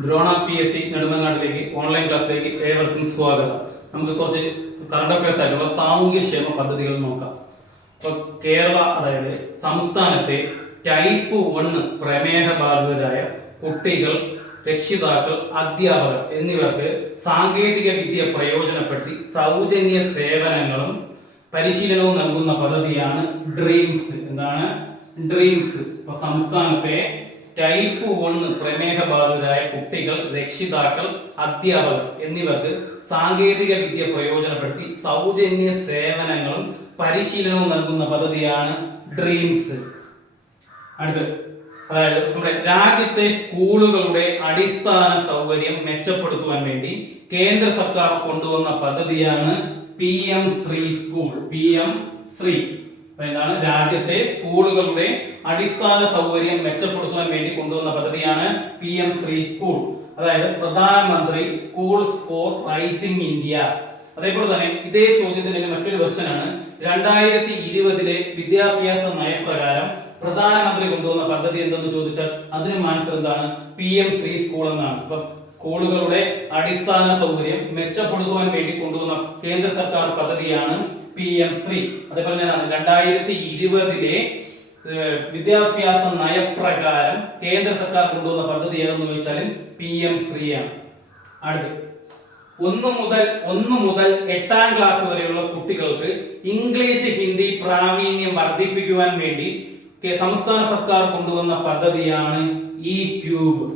Drona PSC നെടുമങ്ങാടിലേക്ക് online ക്ലാസ്സിലേക്ക് ഏവർക്കും സ്വാഗതം. നമുക്ക് കുറച്ച് കറണ്ട് അഫയേഴ്സ് ആയിട്ടുള്ള സാമൂഹ്യക്ഷേമ പദ്ധതികൾ നോക്കാം. ഇപ്പോൾ കേരള അതായത് സംസ്ഥാനത്തെ ടൈപ്പ് 1 പ്രമേഹ ബാധിതരായ കുട്ടികൾ, രക്ഷിതാക്കൾ, അധ്യാപകർ എന്നിവർക്ക് സാങ്കേതിക വിദ്യ പ്രയോജനപ്പെടുത്തി സൗജന്യ സേവനങ്ങളും പരിശീലനവും നൽകുന്ന പദ്ധതിയാണ് ഡ്രീംസ്. എന്താണ് ഡ്രീംസ്? ഇപ്പൊ സംസ്ഥാനത്തെ ടൈപ്പ് 1 പ്രമേഹ ബാധിതരായ കുട്ടികൾ, രക്ഷിതാക്കൾ, അധ്യാപകർ എന്നിവർക്ക് സാങ്കേതിക വിദ്യ പ്രയോജനപ്പെടുത്തി സൗജന്യ സേവനങ്ങളും പരിശീലനവും നൽകുന്ന പദ്ധതിയാണ് ഡ്രീംസ്. അടുത്ത് അതായത് നമ്മുടെ രാജ്യത്തെ സ്കൂളുകളുടെ അടിസ്ഥാന സൗകര്യം മെച്ചപ്പെടുത്തുവാൻ വേണ്ടി കേന്ദ്ര സർക്കാർ കൊണ്ടുവന്ന പദ്ധതിയാണ് PM Shri school. PM Shri എന്താണ്? രാജ്യത്തെ സ്കൂളുകളുടെ അടിസ്ഥാന സൗകര്യം മെച്ചപ്പെടുത്തുവാൻ വേണ്ടി കൊണ്ടുവന്ന പദ്ധതിയാണ് PM ശ്രീ സ്കൂൾ. അതായത് പ്രധാനമന്ത്രി സ്കൂൾസ് ഫോർ റൈസിംഗ് ഇന്ത്യ. അതേപോലെ തന്നെ ഇതേ ചോദ്യത്തിന്റെ മറ്റൊരു വെർഷനാണ് 2020 വിദ്യാഭ്യാസ നയപ്രകാരം പ്രധാനമന്ത്രി കൊണ്ടുവന്ന പദ്ധതി എന്തെന്ന് ചോദിച്ചാൽ അതിനും ആൻസർ എന്താണ്? PM ശ്രീ സ്കൂൾ എന്നാണ്. അപ്പൊ സ്കൂളുകളുടെ അടിസ്ഥാന സൗകര്യം മെച്ചപ്പെടുത്തുവാൻ വേണ്ടി കൊണ്ടുവന്ന കേന്ദ്ര സർക്കാർ പദ്ധതിയാണ് PM ശ്രീ. അതേപോലെ തന്നെ 2020 വിദ്യാഭ്യാസ നയപ്രകാരം കേന്ദ്ര സർക്കാർ കൊണ്ടുവന്ന പദ്ധതി ഏതെന്ന് ചോദിച്ചാൽ PM ശ്രീ ആണ്. അടുത്ത് 1 മുതൽ 8ാം ക്ലാസ് വരെയുള്ള കുട്ടികൾക്ക് ഇംഗ്ലീഷ്, ഹിന്ദി പ്രാവീണ്യം വർദ്ധിപ്പിക്കുവാൻ വേണ്ടി സംസ്ഥാന സർക്കാർ കൊണ്ടുവന്ന പദ്ധതിയാണ് E-ക്യൂബ്.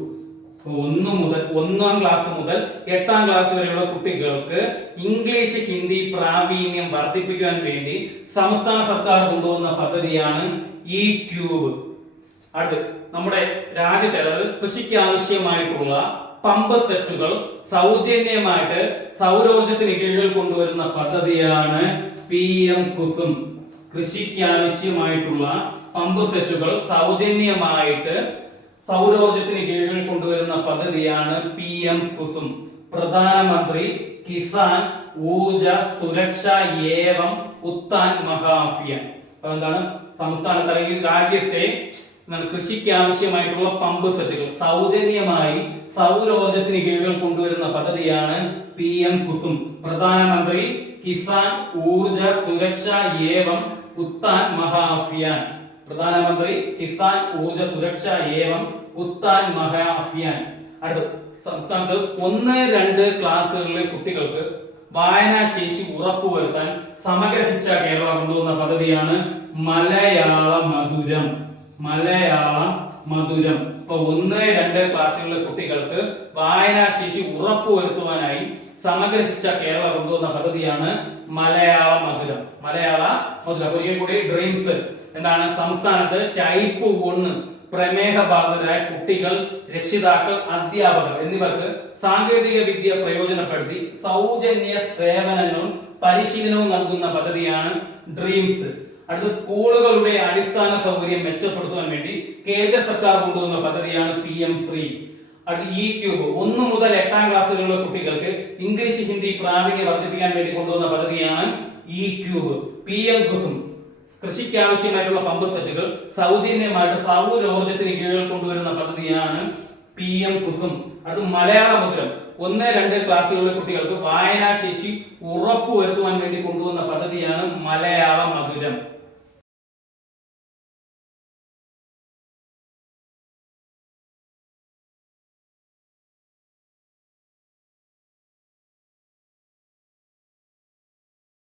1ാം ക്ലാസ് മുതൽ 8ാം ക്ലാസ് വരെയുള്ള കുട്ടികൾക്ക് ഇംഗ്ലീഷ്, ഹിന്ദി പ്രാവീണ്യം വർദ്ധിപ്പിക്കുവാൻ വേണ്ടി സംസ്ഥാന സർക്കാർ കൊണ്ടുവന്ന പദ്ധതിയാണ് E-ക്യൂബ്. അടുത്ത് നമ്മുടെ രാജ്യത്തെ അതായത് കൃഷിക്ക് ആവശ്യമായിട്ടുള്ള പമ്പ് സെറ്റുകൾ സൗജന്യമായിട്ട് സൗരോർജത്തിന് കീഴിൽ കൊണ്ടുവരുന്ന പദ്ധതിയാണ് PM കുസും. കൃഷിക്ക് ആവശ്യമായിട്ടുള്ള പമ്പ് സെറ്റുകൾ സൗജന്യമായിട്ട് സൗരോർജത്തിന് കീഴിൽ കൊണ്ടുവരുന്ന പദ്ധതിയാണ് PM കുസും. പ്രധാനമന്ത്രി കിസാൻ ഊർജ സുരക്ഷ ഏവം ഉത്താൻ മഹാഭിയാൻ. അപ്പൊ എന്താണ്? സംസ്ഥാനത്ത് അല്ലെങ്കിൽ രാജ്യത്തെ കൃഷിക്ക് ആവശ്യമായിട്ടുള്ള പമ്പ് സെറ്റുകൾ സൗജന്യമായി സൗരോർജത്തിന് കീഴിൽ കൊണ്ടുവരുന്ന പദ്ധതിയാണ് PM കുസും. പ്രധാനമന്ത്രി കിസാൻ ഊർജ സുരക്ഷ ഏവം ഉത്താൻ മഹാഭിയാൻ. പ്രധാനമന്ത്രി കിസാൻ ഊർജ സുരക്ഷ ഏവം ഉത്താൻ മഹാഭിയാൻ. അടുത്ത സംസ്ഥാനത്ത് 1-2 ക്ലാസ്സുകളിലെ കുട്ടികൾക്ക് വായനാശേഷി ഉറപ്പുവരുത്താൻ സമഗ്ര ശിക്ഷ കേരള കൊണ്ടുവന്ന പദ്ധതിയാണ് മലയാള മധുരം. മലയാള മധുരം. ഇപ്പൊ 1-2 ക്ലാസ്സുകളിലെ കുട്ടികൾക്ക് വായനാശേഷി ഉറപ്പുവരുത്തുവാനായി സമഗ്ര ശിക്ഷ കേരള കൊണ്ടുവന്ന പദ്ധതിയാണ് മലയാള മധുരം. മലയാള മധുരം. ഒരിക്കൽ കൂടി ഡ്രീംസ് എന്താണ്? സംസ്ഥാനത്ത് ടൈപ്പ് 1 പ്രമേഹ ബാധിതരായ കുട്ടികൾ, രക്ഷിതാക്കൾ, അധ്യാപകർ എന്നിവർക്ക് സാങ്കേതിക വിദ്യ പ്രയോജനപ്പെടുത്തി സൗജന്യ സേവനങ്ങളും പരിശീലനവും നൽകുന്ന പദ്ധതിയാണ് ഡ്രീംസ്. അടുത്ത സ്കൂളുകളുടെ അടിസ്ഥാന സൗകര്യം മെച്ചപ്പെടുത്തുവാൻ വേണ്ടി കേന്ദ്ര സർക്കാർ കൊണ്ടുവന്ന പദ്ധതിയാണ് PM ശ്രീ. അടുത്ത E-ക്യൂബ്. 1 മുതൽ 8ാം ക്ലാസ്സുകളിലെ കുട്ടികൾക്ക് ഇംഗ്ലീഷ്, ഹിന്ദി പ്രാവീണ്യം വർദ്ധിപ്പിക്കാൻ വേണ്ടി കൊണ്ടുവന്ന പദ്ധതിയാണ് E-ക്യൂബ്. PM കുസും. കൃഷിക്ക് ആവശ്യമായിട്ടുള്ള പമ്പ് സെറ്റുകൾ സൗജന്യമായിട്ട് സൗരോർജത്തിന് കീഴിൽ കൊണ്ടുവരുന്ന പദ്ധതിയാണ് PM കുസും. അത് മലയാള മധുരം. 1-2 ക്ലാസ്സുകളിലെ കുട്ടികൾക്ക് വായനാശേഷി ഉറപ്പുവരുത്തുവാൻ വേണ്ടി കൊണ്ടുവന്ന പദ്ധതിയാണ് മലയാള മധുരം.